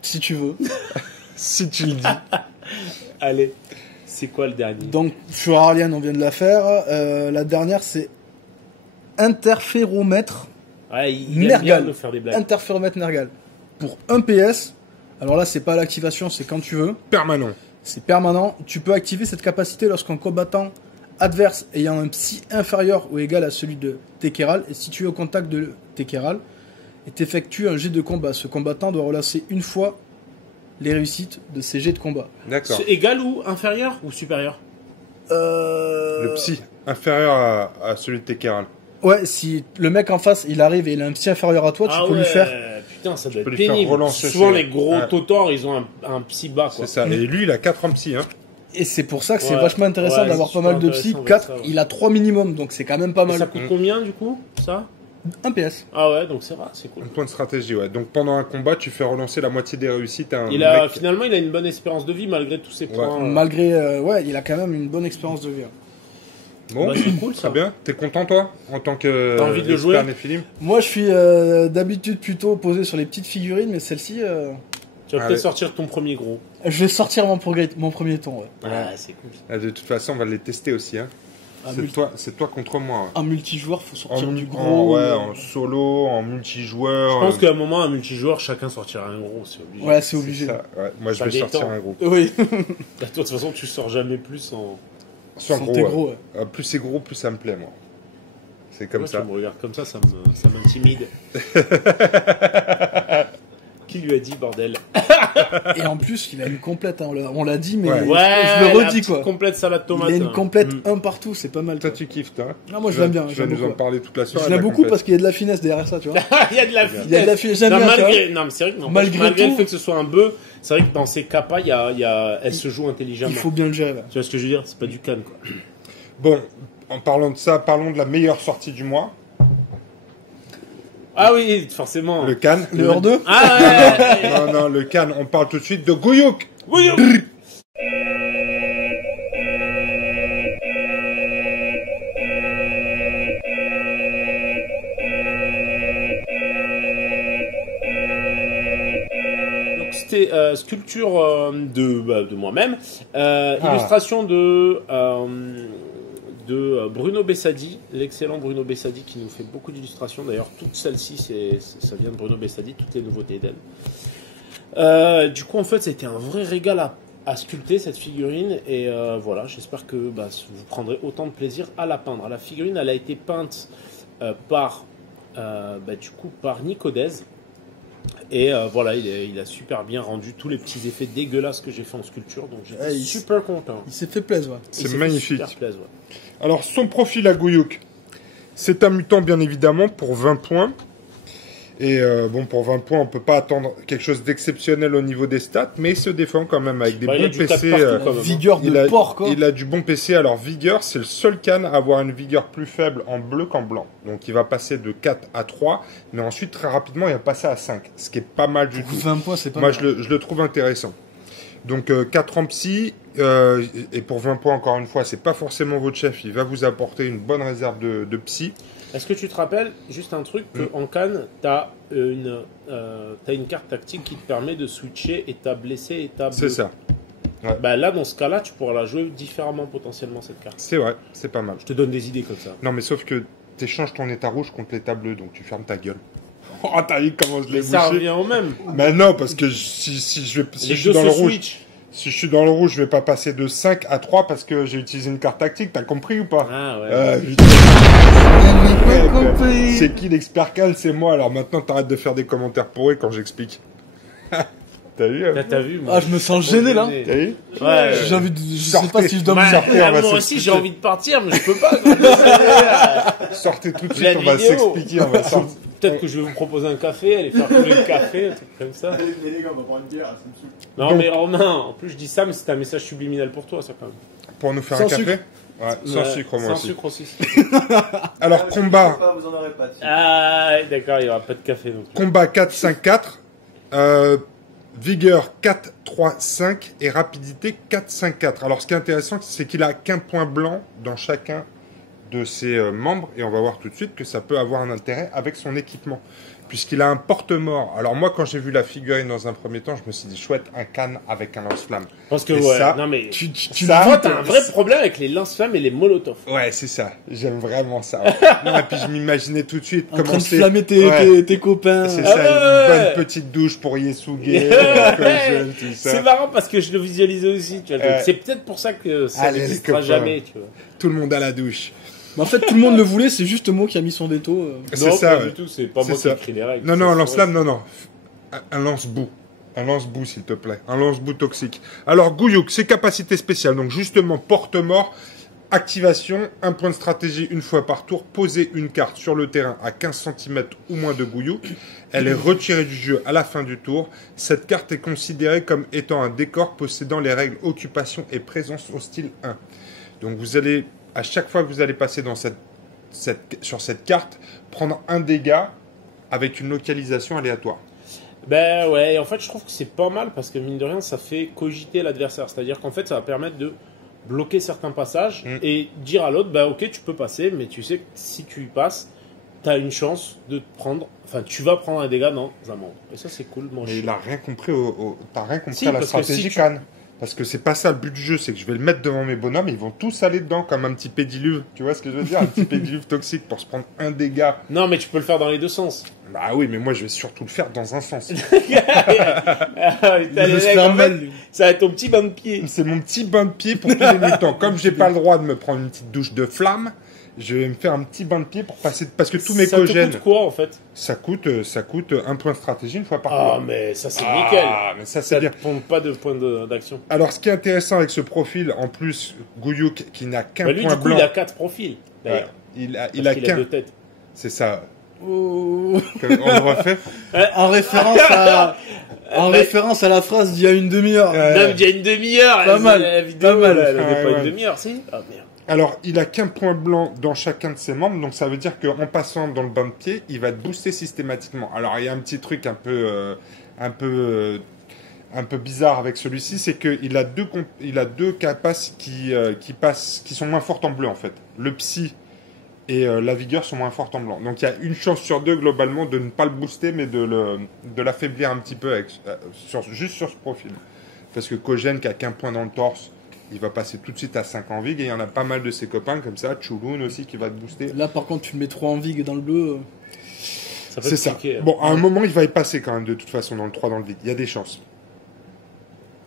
Si tu veux. Si tu le dis. Allez, c'est quoi le dernier? Donc, Fureur Alien, on vient de la faire. La dernière, c'est Interféromètre. Ouais, il aime bien Nergal. nous faire des blagues. Interféromètre Nergal. Pour 1 PS. Alors là, c'est pas l'activation, c'est quand tu veux. Permanent. C'est permanent. Tu peux activer cette capacité lorsqu'un combattant adverse ayant un psy inférieur ou égal à celui de Tekeral est situé au contact de Tekeral et t'effectues un jet de combat. Ce combattant doit relancer une fois les réussites de ses jets de combat. D'accord. C'est égal ou inférieur ou supérieur? Le psy, inférieur à celui de Tekeral. Ouais, si le mec en face, il arrive et il a un psy inférieur à toi, tu peux lui faire... Putain, ça doit peux être lui faire pénible. relancer Souvent, ses- les gros Ouais. totors, ils ont un psy bas, quoi. C'est ça. Et lui, il a 4 en psy, hein. Et c'est pour ça que c'est Ouais. vachement intéressant Ouais, d'avoir c'est pas mal de super psy. intéressant avec 4, ça, ouais. il a 3 minimum, donc c'est quand même pas Et mal. ça coûte combien, du coup, ça? 1 PS. Ah ouais, donc c'est vrai, c'est cool. Un point de stratégie, ouais. Donc pendant un combat, tu fais relancer la moitié des réussites à un mec. Finalement, il a une bonne espérance de vie malgré tous ses points. Malgré... ouais, il a quand même une bonne expérience de vie. Bon, Bah, c'est cool, ça. très bien. T'es content, toi, en tant que T'as envie de le expert jouer Néphilim? Moi, je suis d'habitude plutôt posé sur les petites figurines, mais celle-ci... Tu vas Allez. peut-être sortir ton premier gros. je vais sortir mon premier ton, ouais. Ouais, c'est cool. Ah, de toute façon, on va les tester aussi, hein. Ah, C'est toi contre moi. Ouais. En multijoueur, faut sortir du En, gros. ouais, en solo, en multijoueur. Je pense qu'à un moment, un multijoueur, chacun sortira un gros, c'est obligé. Ouais, c'est obligé. ça, ouais. Moi, je Ça vais détend. sortir un gros. Oui, Bah, toi, de toute façon, tu sors jamais plus en. Soit un sans gros, tes ouais. gros, ouais. Plus c'est gros, plus ça me plaît, moi. C'est comme Moi, ça. Tu me regardes comme ça m'intimide. Qui lui a dit, bordel? Et en plus, il a une complète, hein, on l'a dit, mais Ouais. je Ouais, le la redis, petite quoi. complète salade tomate. Il a une complète Mm. un partout, c'est pas mal. Toi, quoi. tu kiffes, toi. Ah, moi, je Tu vas- l'aime bien. Tu vas j'aime nous beaucoup, en ouais. parler toute la soirée. Je l'aime la beaucoup complète. parce qu'il y a de la finesse derrière ça, tu vois. Il y a de la Il y a de la finesse, j'aime Non, bien, tu malgré... non, mais c'est vrai que Malgré malgré le tout- fait que ce soit un bœuf, c'est vrai que dans ces capas, elle se joue intelligemment. Il faut bien le gérer, là. Tu vois ce que je veux dire? C'est pas du canne, quoi. Bon, en parlant de ça, parlons de la meilleure sortie du mois. Ah oui, forcément. Le Cannes. Le hors 2 Ah ouais. Non, le Cannes, on parle tout de suite de Gouyouk. Oui. Donc c'était sculpture de moi-même, illustration de Bruno Bessadi, l'excellent Bruno Bessadi qui nous fait beaucoup d'illustrations. D'ailleurs, toutes celles-ci, ça vient de Bruno Bessadi, toutes les nouveautés d'elle. Du coup, en fait, c'était un vrai régal à sculpter cette figurine. Et voilà, j'espère que vous prendrez autant de plaisir à la peindre. La figurine, elle a été peinte par Nico Dez. Et voilà, il a super bien rendu tous les petits effets dégueulasses que j'ai fait en sculpture. Donc j'étais super content. Il s'est fait plaisir, ouais. Il C'est s'est fait magnifique. super plaisir, ouais. Alors, son profil à Gouyouk, c'est un mutant, bien évidemment, pour 20 points. Et bon, pour 20 points, on peut pas attendre quelque chose d'exceptionnel au niveau des stats, mais il se défend quand même avec des il a bons du 4 PC. partout, quand même, hein. Vigueur de porc, quoi. Il a du bon PC. Alors, vigueur, c'est le seul can à avoir une vigueur plus faible en bleu qu'en blanc. Donc, il va passer de 4 à 3, mais ensuite, très rapidement, il va passer à 5, ce qui est pas mal du tout. 20 points, c'est pas Moi, mal. je le trouve intéressant. Donc, 4 en psy, et pour 20 points, encore une fois, c'est pas forcément votre chef. Il va vous apporter une bonne réserve de psy. Est-ce que tu te rappelles, juste un truc, qu'en Cannes, t'as une carte tactique qui te permet de switcher état blessé, état bleu. C'est ça. Ouais. Bah là, dans ce cas-là, tu pourras la jouer différemment potentiellement, cette carte. C'est vrai, c'est pas mal. Je te donne des idées comme ça. Non, mais sauf que t'échanges ton état rouge contre l'état bleu, donc tu fermes ta gueule. Oh, t'as vu comment je l'ai Mais ça bouché. revient au même. Mais non, parce que si je Les suis deux dans le se rouge, switch. si je suis dans le rouge, je vais pas passer de 5 à 3 parce que j'ai utilisé une carte tactique, t'as compris ou pas? Ah ouais. Putain. Pas compris. C'est qui l'expert cal? C'est moi, alors maintenant t'arrêtes de faire des commentaires pourris quand j'explique. T'as vu? Là, t'as vu, moi, Ah, je me sens gêné, là. T'as vu? Ouais. J'ai envie de... Je sais Sortez. pas si je dois me Bah, sortir, on va moi aussi, s'expliquer. j'ai envie de partir, mais je peux pas. quoi. Sortez tout de La suite, on va vidéo. s'expliquer, on va sortir. Peut-être que je vais vous proposer un café, aller faire couler le café, un truc comme ça. Allez, les gars, on va prendre une bière, ça me saoule. Non, Donc- mais Romain, en plus, je dis ça, mais c'est un message subliminal pour toi, ça, quand même. Pour nous faire Sans un café? sucre. Ouais, sans Ouais, sucre, moi sans aussi. sucre aussi. Alors, Ah, combat. pas, vous en aurez pas. Ah, d'accord, il n'y aura pas de café non plus. Combat 4-5-4, vigueur 4-3-5 et rapidité 4-5-4. Alors ce qui est intéressant, c'est qu'il a qu'un point blanc dans chacun de ses membres et on va voir tout de suite que ça peut avoir un intérêt avec son équipement. Puisqu'il a un porte-mort. Alors moi, quand j'ai vu la figurine dans un premier temps, je me suis dit, chouette, un canne avec un lance-flamme. Parce que, Et ouais, ça, non mais... Ça, Toi, t'as un vrai problème avec les lance-flammes et les molotovs. Ouais, c'est ça. J'aime vraiment ça. Non, et puis je m'imaginais tout de suite En train de commencer... flammer Ouais. tes copains. C'est Ah ça, une ouais. bonne petite douche pour Yesuge, Ouais. tout ça. C'est marrant parce que je le visualisais aussi, tu vois. Donc, Ouais. c'est peut-être pour ça que ça Allez, les n'existera copains. jamais, tu vois. Tout le monde à la douche. Mais en fait, tout le monde le voulait, c'est juste moi qui a mis son veto. C'est Non, ça, pas ouais. du tout, c'est pas C'est moi ça. qui écris les règles. Non, non, un Ça, lance-flamme, non, non. Un lance-boue. Un lance-boue, s'il te plaît. Un lance-boue toxique. Alors, Gouyouk, ses capacités spéciales. Donc, justement, porte-mort, activation, un point de stratégie une fois par tour, poser une carte sur le terrain à 15 cm ou moins de Gouyouk. Elle est retirée du jeu à la fin du tour. Cette carte est considérée comme étant un décor possédant les règles occupation et présence hostile 1. Donc, vous allez, à chaque fois que vous allez passer dans sur cette carte, prendre un dégât avec une localisation aléatoire. Ben ouais, et en fait, je trouve que c'est pas mal parce que mine de rien, ça fait cogiter l'adversaire. C'est-à-dire qu'en fait, ça va permettre de bloquer certains passages et dire à l'autre, bah ok, tu peux passer, mais tu sais que si tu y passes, t'as une chance de te prendre, enfin, tu vas prendre un dégât dans un membre. Et ça, c'est cool, mon Mais chien. il a rien compris t'as rien compris Si, à la parce que stratégie si tu- Cannes. Parce que c'est pas ça le but du jeu, c'est que je vais le mettre devant mes bonhommes et ils vont tous aller dedans comme un petit pédiluve. Tu vois ce que je veux dire? Un petit pédiluve toxique pour se prendre un dégât. Non, mais tu peux le faire dans les deux sens. Bah oui, mais moi je vais surtout le faire dans un sens. Ah, putain, Il les veut se mecs, faire en fait, mal, lui. ça va être ton petit bain de pied. C'est mon petit bain de pied pour tous les mutants. Comme j'ai pas le droit de me prendre une petite douche de flamme, je vais me faire un petit bain de pied pour passer. Parce que tous mes Ça te cogènes, coûte quoi, en fait? ça coûte un point de stratégie une fois par Ah, tour. mais ça, c'est nickel. Ah, mais ça c'est Ça bien. ne pompe pas de points d'action. Alors, ce qui est intéressant avec ce profil, en plus, Gouyouk, qui n'a qu'un Bah, lui, point du coup, blanc, il a 4 profils. ouais, D'ailleurs. il a Parce qu'il a qu'un. 2 têtes. C'est ça. Oh. On le refait. En référence à la phrase d'il y a une demi-heure. Même il y a une demi-heure. Pas mal, La vidéo, pas mal. là, elle Ouais, n'avait pas ouais. une demi-heure, si? Ah, merde. Alors, il a qu'un point blanc dans chacun de ses membres, donc ça veut dire qu'en passant dans le bain de pied, il va te booster systématiquement. Alors, il y a un petit truc un peu bizarre avec celui-ci, c'est qu'il a deux capaces qui sont moins fortes en bleu, en fait. Le psy et la vigueur sont moins fortes en blanc. Donc, il y a une chance sur deux, globalement, de ne pas le booster, mais de l'affaiblir un petit peu juste sur ce profil. Parce que Kogène, qui a qu'un point dans le torse, il va passer tout de suite à 5 en vig, et il y en a pas mal de ses copains, comme ça, Chulun aussi, qui va te booster. Là, par contre, tu mets 3 en vig dans le bleu. Ça peut C'est te ça. piquer, hein. Bon, à un moment, il va y passer quand même, de toute façon, dans le 3 dans le vig. Il y a des chances.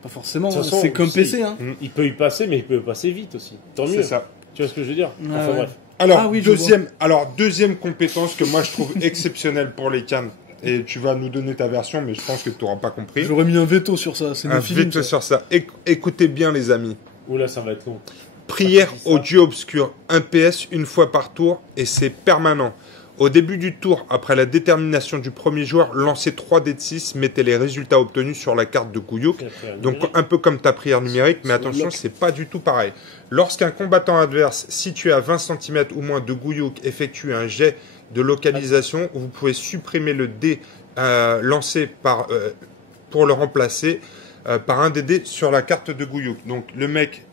Pas forcément, De toute façon, c'est comme si. PC. Hein. Il peut y passer, mais il peut passer vite aussi. Tant mieux. C'est ça. Tu vois ce que je veux dire? Ah, Enfin ouais. bref. Alors, Ah oui, je deuxième compétence que moi je trouve exceptionnelle pour les cannes. Et tu vas nous donner ta version, mais je pense que tu n'auras pas compris. J'aurais mis un veto sur ça. C'est Un des films. veto sur ça. Écoutez bien, les amis. Oula, ça va être long. Prière Ah, je dis ça. au dieu obscur. 1 PS une fois par tour, et c'est permanent. Au début du tour, après la détermination du premier joueur, lancez 3 dés de 6, mettez les résultats obtenus sur la carte de Gouyouk. Donc un peu comme ta prière numérique, mais attention, c'est pas du tout pareil. Lorsqu'un combattant adverse situé à 20 cm ou moins de Gouyouk effectue un jet de localisation, vous pouvez supprimer le dé lancé pour le remplacer par un des dés sur la carte de Gouyouk. Donc le mec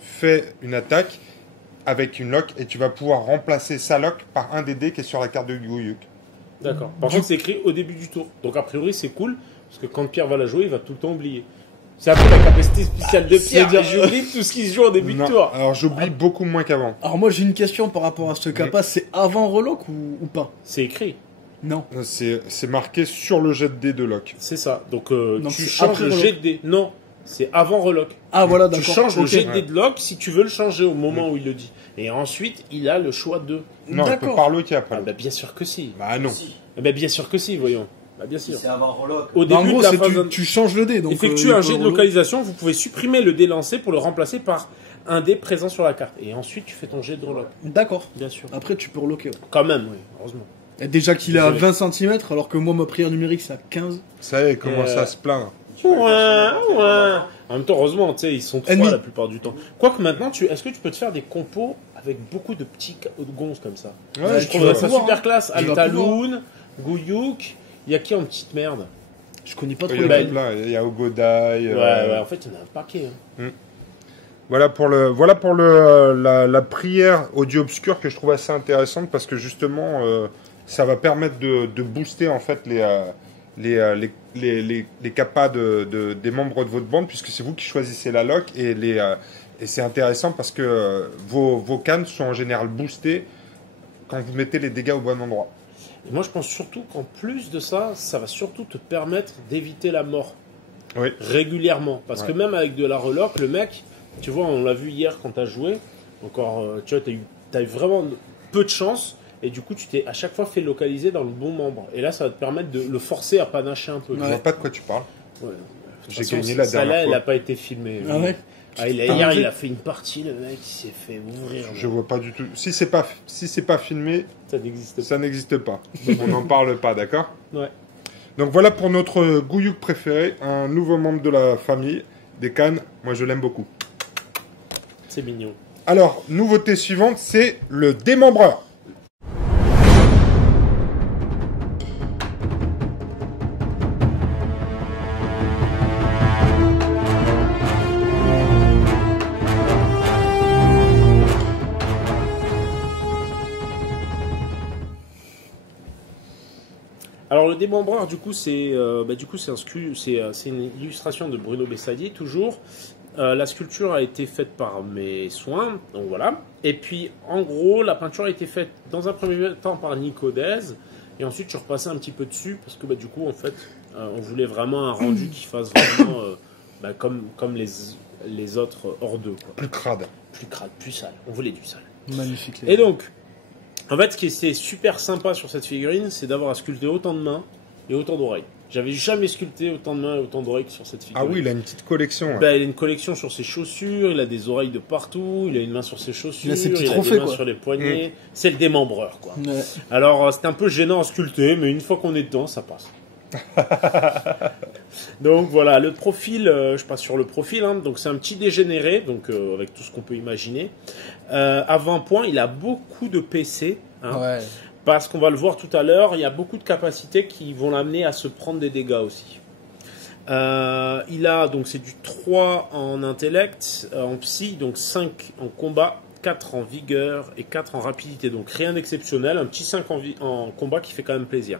fait une attaque avec une lock et tu vas pouvoir remplacer sa lock par un des dés qui est sur la carte de Gouyouk. D'accord. Par contre, c'est écrit au début du tour. Donc, a priori, c'est cool, parce que quand Pierre va la jouer, il va tout le temps oublier. C'est un peu la capacité spéciale de Pierre. J'oublie tout ce qui se joue au début de tour. Alors, j'oublie beaucoup moins qu'avant. Alors moi j'ai une question par rapport à ce capa, c'est avant relock ou pas? C'est écrit. Non. C'est marqué sur le jet de dés de lock. C'est ça. Donc, Donc, tu c'est changes après le relock. jet de dés. Non, c'est avant relock. Ah voilà, Tu d'accord. changes le Ok. jet de dés de lock si tu veux le changer au moment où il le dit. Et ensuite, il a le choix de. Non, il peut D'accord. par locker après. Ah, bah, bien sûr que si. Bah non. Ah, bah, bien sûr que si, voyons. Bah, bien sûr. C'est avant relock. Au Bah, en début gros, de la c'est phase tu changes le dé. Donc, effectue il un peut jet de relock. localisation, vous pouvez supprimer le dé lancé pour le remplacer par un dé présent sur la carte. Et ensuite, tu fais ton jet de relock. D'accord. Bien sûr. Après tu peux relocker. Quand même, oui, heureusement. Et déjà qu'il est à Désolé. 20 cm alors que moi ma prière numérique c'est à 15. Ça y est, commence à se plaindre. Ouais, ouais. En même temps, heureusement, tu sais, ils sont trois Ennemi. la plupart du temps. Quoique maintenant, est-ce que tu peux te faire des compos avec beaucoup de petits gonzes comme ça? Ouais, Je tu trouverais vas ça pouvoir, super hein. classe. Tu vas Altaloun, Gouyouk, il y a qui en petite merde? Je connais pas trop Il y les en a Bah, plein. Il y a Ogodai. Ouais, en fait, il y en a un paquet. Hein. Voilà pour la prière audio obscure que je trouve assez intéressante parce que justement ça va permettre de booster en fait les capas des membres de votre bande puisque c'est vous qui choisissez la lock et c'est intéressant parce que vos cannes sont en général boostées quand vous mettez les dégâts au bon endroit. Et moi, je pense surtout qu'en plus de ça, ça va surtout te permettre d'éviter la mort Oui. régulièrement. Parce que Ouais. même avec de la relock, le mec, tu vois, on l'a vu hier quand t'as joué, encore, tu vois, t'as eu vraiment peu de chance. Et du coup, tu t'es à chaque fois fait localiser dans le bon membre. Et là, ça va te permettre de le forcer à panacher un peu. Je Ouais. vois pas de quoi tu parles. Ouais. De toute J'ai façon, gagné la celle-là, dernière elle fois. n'a pas été filmée. Ah ouais. Hier, il a fait une partie, le mec, il s'est fait ouvrir. Je vois pas du tout. Si c'est pas filmé, Ça n'existe pas. ça n'existe pas. On n'en parle pas, d'accord? Ouais. Donc voilà pour notre Gouyouk préféré, un nouveau membre de la famille des cannes. Moi, je l'aime beaucoup. C'est mignon. Alors, nouveauté suivante, c'est le démembreur. Alors le démembreur, du coup, c'est une illustration de Bruno Bessadier, toujours. La sculpture a été faite par mes soins, donc voilà. Et puis, en gros, la peinture a été faite dans un premier temps par Nico Dez, et ensuite je suis repassé un petit peu dessus, parce que du coup, en fait, on voulait vraiment un rendu qui fasse vraiment comme les autres hors d'eux, quoi. Plus crade. Plus crade, plus sale. On voulait du sale. Magnifique. Et donc, en fait, ce qui était super sympa sur cette figurine, c'est d'avoir à sculpter autant de mains et autant d'oreilles. J'avais jamais sculpté autant de mains et autant d'oreilles que sur cette figurine. Ah oui, il a une petite collection. Hein. Ben, il a une collection sur ses chaussures, il a des oreilles de partout, il a une main sur ses chaussures, Il a ses petits des trophées, mains quoi. sur les poignets. C'est le démembreur, quoi. Ouais. Alors, c'était un peu gênant à sculpter, mais une fois qu'on est dedans, ça passe. Donc voilà, le profil, je passe sur le profil, hein. Donc c'est un petit dégénéré, donc avec tout ce qu'on peut imaginer. À 20 points, il a beaucoup de PC, hein. Ouais. Parce qu'on va le voir tout à l'heure, il y a beaucoup de capacités qui vont l'amener à se prendre des dégâts aussi. Il a, donc c'est du 3 en intellect, en psy, donc 5 en combat, 4 en vigueur et 4 en rapidité. Donc rien d'exceptionnel, un petit 5 en combat qui fait quand même plaisir.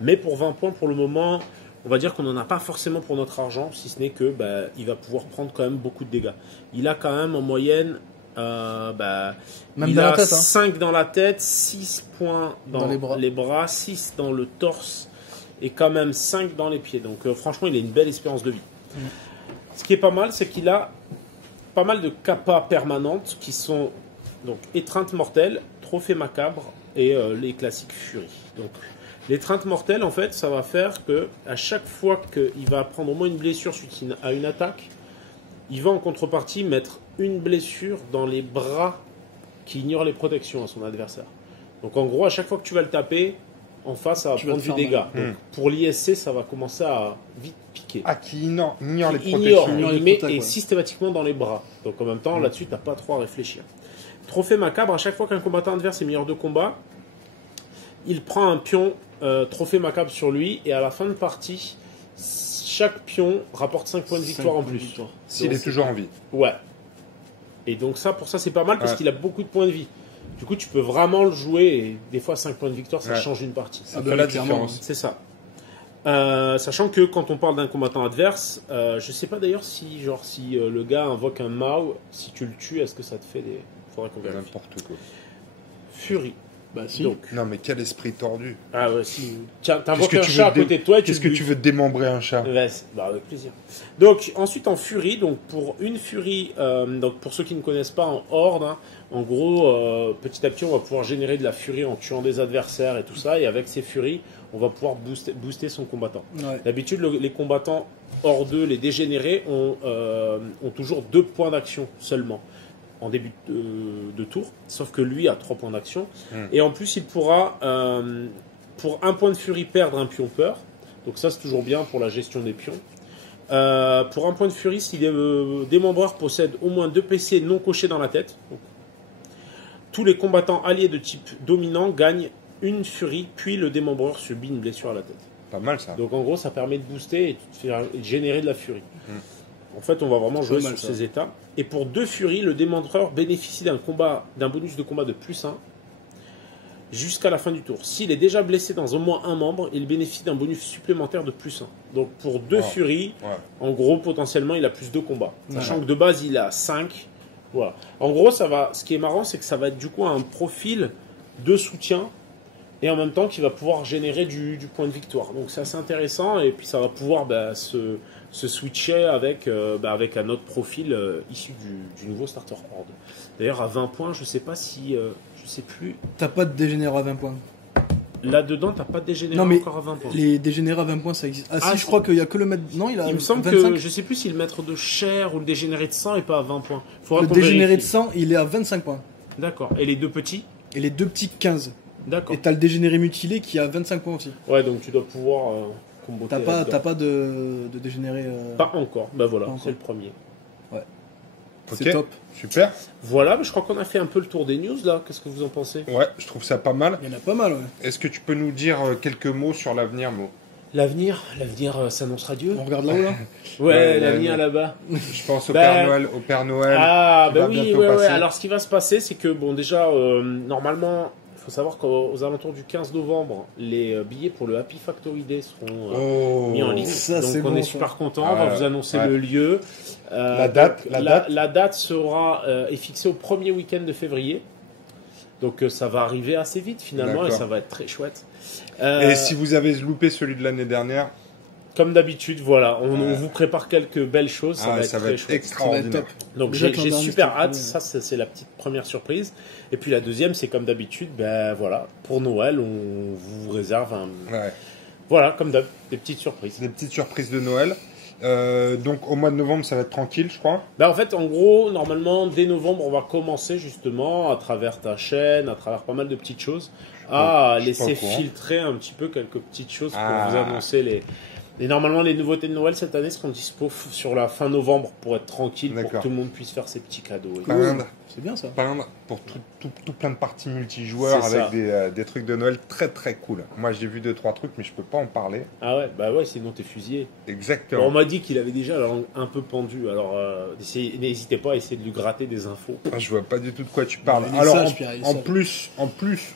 Mais pour 20 points pour le moment, on va dire qu'on n'en a pas forcément pour notre argent, si ce n'est que il va pouvoir prendre quand même beaucoup de dégâts. Il a quand même en moyenne... Même il dans a la tête, hein. 5 dans la tête, 6 points dans les bras. 6 dans le torse et quand même 5 dans les pieds. Donc franchement, il a une belle espérance de vie. Ce qui est pas mal, c'est qu'il a pas mal de capas permanentes qui sont donc étreinte mortelle, trophée macabre et les classiques furie. Donc l'étreinte mortelle, en fait, ça va faire que à chaque fois qu'il va prendre au moins une blessure suite à une attaque, il va en contrepartie mettre une blessure dans les bras qui ignorent les protections à son adversaire. Donc en gros, à chaque fois que tu vas le taper, en face, ça va Tu vas prendre te du faire dégât. mal. Donc pour l'ISC, ça va commencer à vite piquer. Ah, qui ignore les Il protections. ignore les il met protects, et ouais. systématiquement dans les bras. Donc en même temps, là-dessus, t'as pas trop à réfléchir. Trophée macabre, à chaque fois qu'un combattant adverse est meilleur de combat, il prend un pion trophée macabre sur lui, et à la fin de partie, chaque pion rapporte 5 points de victoire en plus. S'il Donc, est toujours en vie. Ouais. Et donc ça, pour ça, c'est pas mal parce Ouais. qu'il a beaucoup de points de vie. Du coup, tu peux vraiment le jouer, et des fois 5 points de victoire, ça Ouais. change une partie. Ça Ah fait bah la oui, clairement. différence. C'est ça. Sachant que quand on parle d'un combattant adverse, je sais pas d'ailleurs si le gars invoque un Mao, si tu le tues, est-ce que ça te fait des... Faudrait qu'on vérifie. N'importe quoi. Fury. Bah si. Donc, Non, mais quel esprit tordu. ah ouais, si tiens, Qu'est-ce t'invoques que un tu chat à veux côté de toi et Qu'est-ce que tu veux démembrer un chat? Ouais, bah avec plaisir. Donc ensuite en Fury, donc pour une Fury, donc pour ceux qui ne connaissent pas en Horde, hein, en gros petit à petit on va pouvoir générer de la Fury en tuant des adversaires et tout ça, et avec ces Fury on va pouvoir booster son combattant. Ouais. D'habitude les combattants hors 2, les dégénérés ont toujours 2 points d'action seulement en début de tour, sauf que lui a 3 points d'action, et en plus il pourra pour 1 point de Fury perdre un pion peur. Donc ça, c'est toujours bien pour la gestion des pions. Pour 1 point de Fury, si les démembreurs possèdent au moins 2 PC non cochés dans la tête, donc, tous les combattants alliés de type dominant gagnent une Fury, puis le démembreur subit une blessure à la tête. Pas mal ça. Donc en gros, ça permet de booster et de générer de la Fury. En fait, on va vraiment jouer mal, sur ça. ces états. Et pour 2 Fury, le démembreur bénéficie d'un bonus de combat de +1 jusqu'à la fin du tour. S'il est déjà blessé dans au moins un membre, il bénéficie d'un bonus supplémentaire de +1. Donc pour 2 Wow. Fury, Ouais. en gros, potentiellement, il a plus de combats. Sachant Ouais. que de base, il a 5. Voilà. En gros, ce qui est marrant, c'est que ça va être du coup un profil de soutien, et en même temps qui va pouvoir générer du point de victoire. Donc c'est assez intéressant, et puis ça va pouvoir se switcher avec un autre profil issu du nouveau starter Horde. D'ailleurs à 20 points, je sais pas si... je sais plus... T'as pas de dégénéré à 20 points. Là-dedans, t'as pas de dégénéré Non, mais encore à 20 points. Les dégénérés à 20 points, ça existe. Ah, Ah, si, je crois qu'il y a que le maître. Non, il a Il me semble 25. que je sais plus si le maître de chair ou le dégénéré de sang est pas à 20 points. Faudra Le qu'on dégénéré de vérifie. sang, il est à 25 points. D'accord. Et les 2 petits? Et les 2 petits, 15. D'accord. Et t'as le dégénéré mutilé qui a 25 points aussi. Ouais, donc tu dois pouvoir comboter là-dedans. T'as pas de dégénéré. Pas encore. Bah voilà, Pas encore. c'est le premier. C'est Ok. top. Super. Voilà, mais je crois qu'on a fait un peu le tour des news là. Qu'est-ce que vous en pensez? Ouais, je trouve ça pas mal. Il y en a pas mal, ouais. Est-ce que tu peux nous dire quelques mots sur l'avenir, Mo? L'avenir s'annonce radieux. On regarde là-haut, là. Ouais, Ouais, l'avenir ouais. là-bas. Je pense au Bah, Père Noël. Au Père Noël. Ah, qui bah va oui, bientôt ouais, ouais. passer. Alors, ce qui va se passer, c'est que, bon, déjà, normalement, il faut savoir qu'aux alentours du 15 novembre, les billets pour le Happy Factory Day seront Oh. mis en ligne. Ça, Donc, c'est on bon, est ça. super content. Ah, On va vous annoncer ouais. le lieu. La date, donc, la date. La date est fixée au premier week-end de février. Donc, ça va arriver assez vite, finalement, et D'accord. ça va être très chouette. Et si vous avez loupé celui de l'année dernière, Comme d'habitude, voilà, on Ouais. vous prépare quelques belles choses. Ça va être très chouette. Ça va être extraordinaire. top. Donc Déjà j'ai que l'an j'ai dernier, super c'était hâte, cool. ça c'est la petite première surprise. Et puis la deuxième, c'est comme d'habitude, ben voilà, pour Noël, on vous réserve Ouais. voilà, comme d'hab, des petites surprises. Des petites surprises de Noël. Donc au mois de novembre, ça va être tranquille, je crois. Ben en fait, en gros, normalement, dès novembre, on va commencer justement, à travers ta chaîne, à travers pas mal de petites choses, à je suis pas laisser au courant. filtrer un petit peu quelques petites choses pour Ah. vous annoncer les... Et normalement, les nouveautés de Noël cette année seront dispo sur la fin novembre pour être tranquille, pour que D'accord. tout le monde puisse faire ses petits cadeaux. et tout. Peindre, C'est bien ça. peindre pour tout plein de parties multijoueurs C'est ça. avec des trucs de Noël très très cool. Moi j'ai vu 2-3 trucs, mais je peux pas en parler. Ah ouais, bah ouais, sinon t'es fusillé. Exactement. Bon, on m'a dit qu'il avait déjà la langue un peu pendue, alors n'hésitez pas à essayer de lui gratter des infos. Je vois pas du tout de quoi tu parles. Il est Alors sage, Pierre, il est en sage. plus,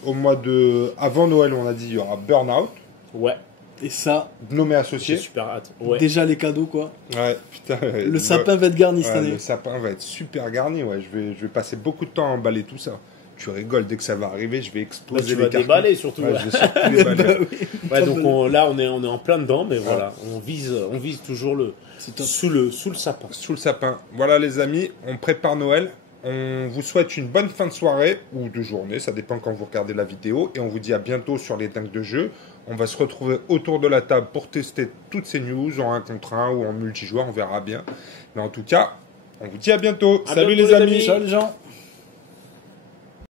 au mois de avant Noël, on a dit il y aura Burnout, Ouais, Et ça, nommé j'ai associé. super hâte. Ouais. déjà les cadeaux, quoi. Ouais, putain. Le sapin va être garni cette Ouais, année. le sapin va être super garni. Ouais, je vais passer beaucoup de temps à emballer tout ça. Tu rigoles, dès que ça va arriver, je vais Là, exploser tu les vas cartons. déballer surtout. Ouais, Ouais. je vais surtout déballer. Bah oui. Ouais, donc là, on est en plein dedans, mais voilà, on vise toujours C'est top. sous le sapin. Sous le sapin. Voilà les amis, on prépare Noël. On vous souhaite une bonne fin de soirée ou de journée, ça dépend quand vous regardez la vidéo. Et on vous dit à bientôt sur les dingues de jeu. On va se retrouver autour de la table pour tester toutes ces news en 1 contre 1 ou en multijoueur, on verra bien. Mais en tout cas, on vous dit à bientôt. À Salut bientôt, les les amis. amis. Ciao les gens.